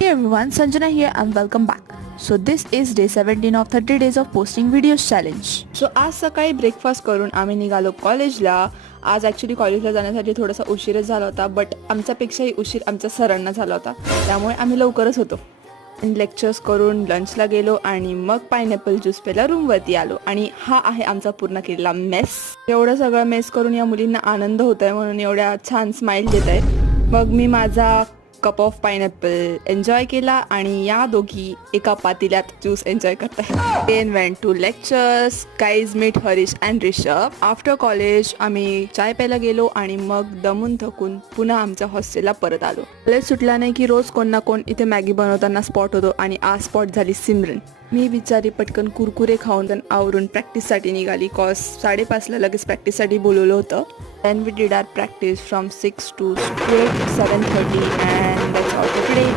Hey everyone, Sanjana here and welcome back. So this is day 17 of 30 days of posting videos challenge. So आज सकाळी breakfast करून आम्ही निघालो कॉलेजला. आज ॲक्च्युली कॉलेजला जाण्यासाठी थोडासा उशीरच झाला होता, बट आमच्यापेक्षाही उशीर आमच्या सरांना झाला होता, त्यामुळे आम्ही लवकरच होतो. लेक्चर्स करून लंचला गेलो आणि मग पायनॅपल ज्यूस प्यायला रूमवरती आलो. आणि हा आहे आमचा पूर्ण केलेला मेस. एवढं सगळं मेस करून या मुलींना आनंद होत आहे म्हणून एवढ्या छान स्माइल देत आहेत. मग मी माझा कप ऑफ पायनॅपल एन्जॉय केला आणि या दोघी एका पातेल्यात ज्यूस एन्जॉय करताय. Then went to lectures. Guys meet Harish and Rishabh. After college आम्ही चाय प्यायला गेलो आणि मग दमून थकून पुन्हा आमच्या हॉस्टेलला परत आलो. कॉलेज सुटला नाही की रोज कोण ना कोण इथे मॅगी बनवताना स्पॉट होतो आणि आज स्पॉट झाली सिमरन. मी बिचारी पटकन कुरकुरे खाऊन आवरून प्रॅक्टिससाठी निघाली. कॉज 5:30ला लगेच प्रॅक्टिससाठी बोलवलं होतं. Then we did our practice from 6 to straight 7:30 and that's all for today.